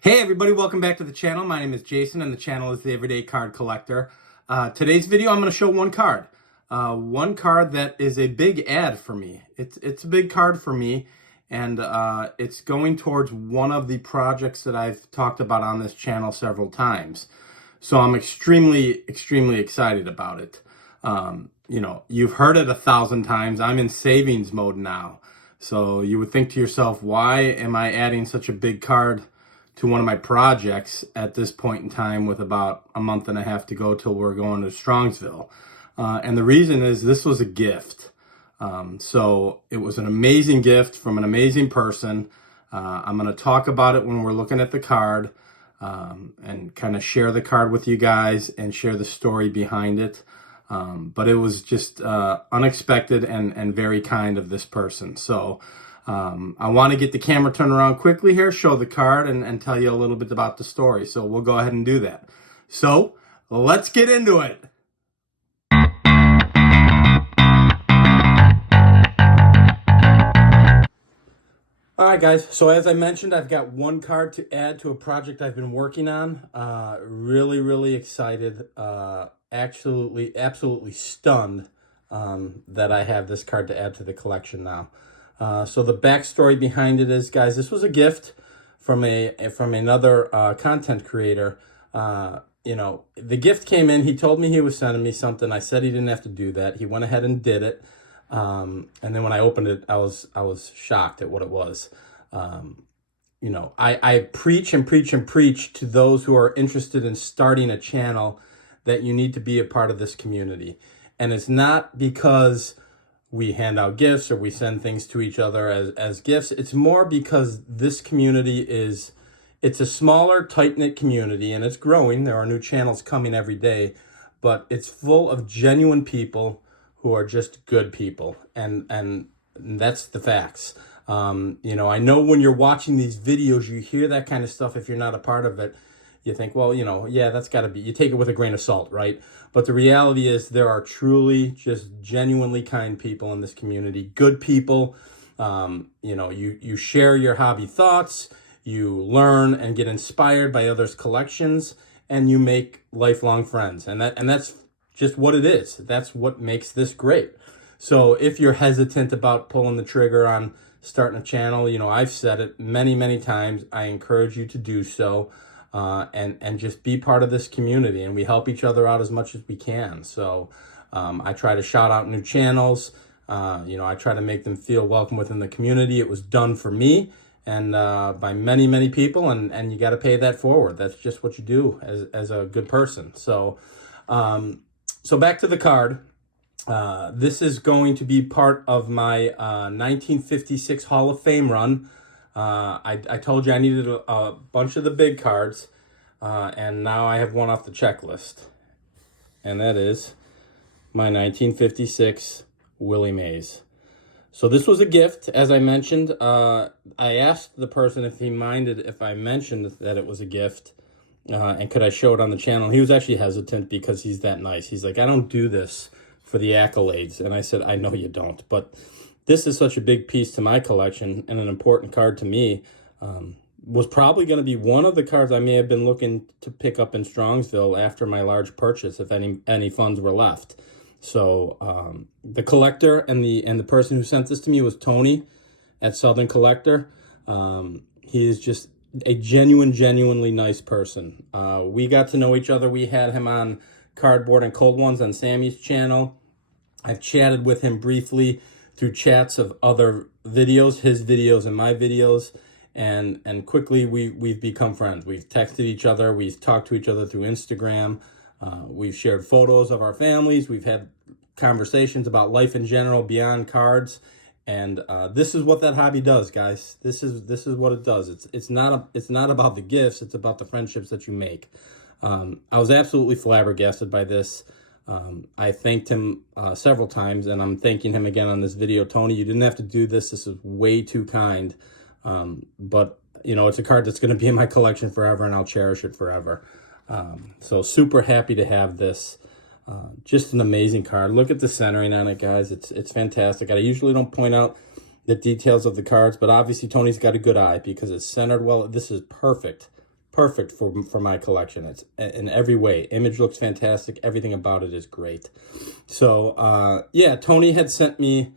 Hey everybody, welcome back to the channel. My name is Jason and the channel is The Everyday Card Collector. Today's video I'm going to show one card. One card that is a big ad for me. It's a big card for me, and it's going towards one of the projects that I've talked about on this channel several times. So I'm extremely excited about it. You've heard it 1,000 times. I'm in savings mode now. So you would think to yourself, why am I adding such a big card to one of my projects at this point in time with about a month and a half to go till we're going to Strongsville? And the reason is this was a gift. So it was an amazing gift from an amazing person. I'm going to talk about it when we're looking at the card, and kind of share the card with you guys and share the story behind it. But it was just unexpected and very kind of this person. So I want to get the camera turned around quickly here, show the card, and tell you a little bit about the story. So we'll go ahead and do that. So let's get into it. All right, guys. So as I mentioned, I've got one card to add to a project I've been working on. Really excited. Absolutely stunned that I have this card to add to the collection now. So the backstory behind it is, guys, this was a gift from another content creator. The gift came in. He told me he was sending me something. I said he didn't have to do that. He went ahead and did it. And then when I opened it, I was shocked at what it was. I preach to those who are interested in starting a channel that you need to be a part of this community. And it's not because we hand out gifts or we send things to each other as gifts. It's more because this community it's a smaller, tight-knit community, and it's growing. There are new channels coming every day, but it's full of genuine people who are just good people, and that's the facts. I know when you're watching these videos, you hear that kind of stuff. If you're not a part of it, you think, well, yeah, that's got to be, you take it with a grain of salt, right? But the reality is there are truly just genuinely kind people in this community, good people. You share your hobby thoughts, you learn and get inspired by others' collections, and you make lifelong friends. And that's just what it is. That's what makes this great. So if you're hesitant about pulling the trigger on starting a channel, I've said it many times. I encourage you to do so, and just be part of this community. And we help each other out as much as we can. So I try to shout out new channels. I try to make them feel welcome within the community. It was done for me and by many people, and you got to pay that forward. That's just what you do as a good person. So back to the card. This is going to be part of my 1956 Hall of Fame run. I told you I needed a bunch of the big cards, and now I have one off the checklist. And that is my 1956 Willie Mays. So this was a gift, as I mentioned. I asked the person if he minded if I mentioned that it was a gift. And could I show it on the channel? He was actually hesitant because he's that nice. He's like, I don't do this for the accolades. And I said, I know you don't, but this is such a big piece to my collection and an important card to me. Was probably going to be one of the cards I may have been looking to pick up in Strongsville after my large purchase, if any funds were left. So the collector and the person who sent this to me was Tony at Southern Collector. He is just a genuinely nice person. We got to know each other. We had him on Cardboard and Cold Ones on Sammy's channel. I've chatted with him briefly through chats of other videos, his videos and my videos, and quickly we've become friends. We've texted each other. We've talked to each other through Instagram. We've shared photos of our families. We've had conversations about life in general beyond cards. And this is what that hobby does, guys. This is what it does. It's not about the gifts. It's about the friendships that you make. I was absolutely flabbergasted by this. I thanked him several times, and I'm thanking him again on this video. Tony, you didn't have to do this. This is way too kind. But it's a card that's going to be in my collection forever, and I'll cherish it forever. So super happy to have this. Just an amazing card. Look at the centering on it, guys. It's fantastic. I usually don't point out the details of the cards, but obviously Tony's got a good eye because it's centered well. This is perfect perfect for my collection. It's in every way. Image looks fantastic. Everything about it is great. So yeah, Tony had sent me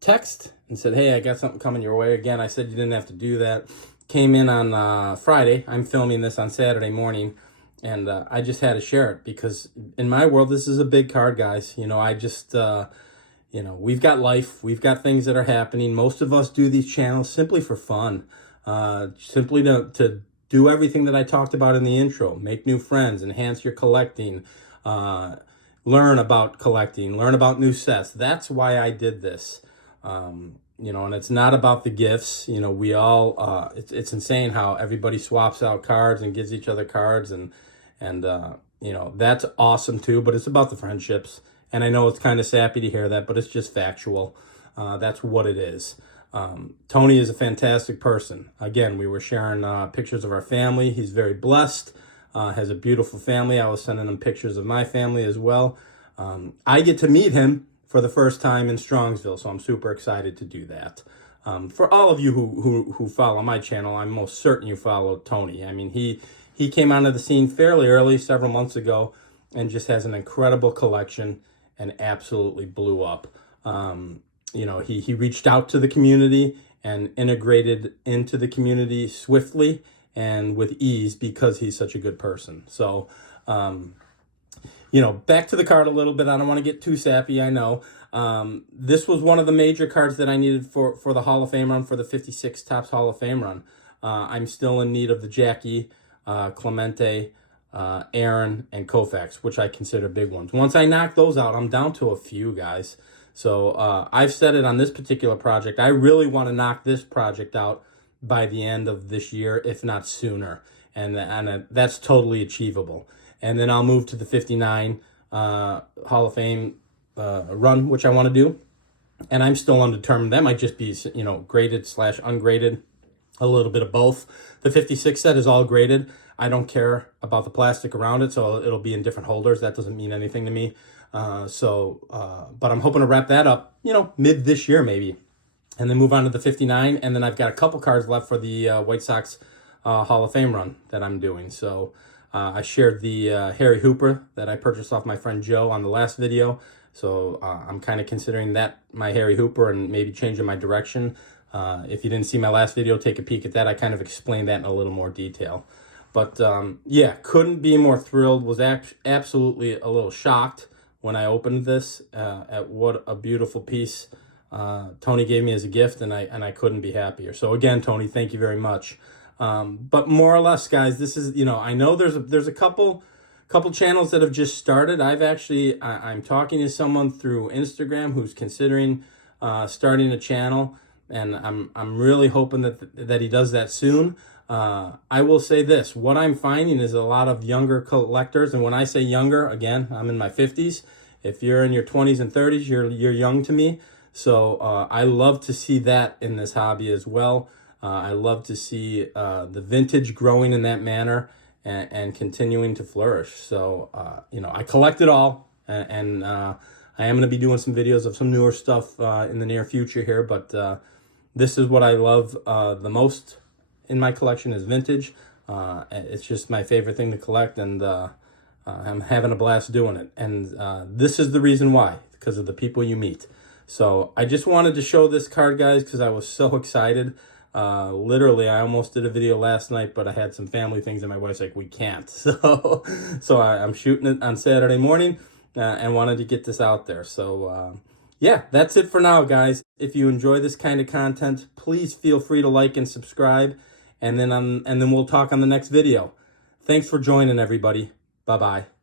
text and said, hey, I got something coming your way. Again, I said you didn't have to do that. Came in on Friday. I'm filming this on Saturday morning, and I just had to share it because in my world, this is a big card, guys. You know, I just, you know, we've got life. We've got things that are happening. Most of us do these channels simply for fun, simply to do everything that I talked about in the intro, make new friends, enhance your collecting, learn about collecting, learn about new sets. That's why I did this. You know, and it's not about the gifts. You know, we all, it's insane how everybody swaps out cards and gives each other cards, and you know, that's awesome too, but it's about the friendships. And I know it's kind of sappy to hear that, but it's just factual. That's what it is. Tony is a fantastic person. Again, we were sharing pictures of our family. He's very blessed, has a beautiful family. I was sending him pictures of my family as well. I get to meet him for the first time in Strongsville, so I'm super excited to do that. For all of you who follow my channel, I'm most certain you follow Tony. I mean, he came onto the scene fairly early, several months ago, and just has an incredible collection and absolutely blew up. You know, he reached out to the community and integrated into the community swiftly and with ease because he's such a good person. So, you know, back to the card a little bit. I don't want to get too sappy, I know. This was one of the major cards that I needed for the Hall of Fame run, for the 56 Topps Hall of Fame run. I'm still in need of the Jackie, Clemente, Aaron, and Koufax, which I consider big ones. Once I knock those out, I'm down to a few, guys. So I've said it on this particular project. I really want to knock this project out by the end of this year, if not sooner. And that's totally achievable. And then I'll move to the 59 Hall of Fame run, which I want to do. And I'm still undetermined. That might just be, you know, graded / ungraded, a little bit of both. The 56 set is all graded. I don't care about the plastic around it, so it'll be in different holders. That doesn't mean anything to me. But I'm hoping to wrap that up, you know, mid this year maybe, and then move on to the 59. And then I've got a couple cards left for the White Sox Hall of Fame run that I'm doing. So I shared the Harry Hooper that I purchased off my friend Joe on the last video. So I'm kind of considering that my Harry Hooper and maybe changing my direction. If you didn't see my last video, take a peek at that. I kind of explained that in a little more detail. But yeah, couldn't be more thrilled. Was absolutely a little shocked when I opened this at what a beautiful piece Tony gave me as a gift, and I couldn't be happier. So again, Tony, thank you very much. But more or less, guys, this is, you know, I know there's a couple channels that have just started. I'm talking to someone through Instagram who's considering starting a channel, and I'm really hoping that he does that soon. I will say this, what I'm finding is a lot of younger collectors, and when I say younger, again, I'm in my 50s. If you're in your 20s and 30s, you're young to me. So I love to see that in this hobby as well. I love to see the vintage growing in that manner and continuing to flourish. So, you know, I collect it all, and I am going to be doing some videos of some newer stuff in the near future here, but this is what I love the most in my collection is vintage. It's just my favorite thing to collect, and I'm having a blast doing it. And this is the reason why, because of the people you meet. So I just wanted to show this card, guys, because I was so excited. Literally, I almost did a video last night, but I had some family things, and my wife's like, we can't. So I'm shooting it on Saturday morning and wanted to get this out there. So yeah, that's it for now, guys. If you enjoy this kind of content, please feel free to like and subscribe, and then we'll talk on the next video. Thanks for joining, everybody. Bye-bye.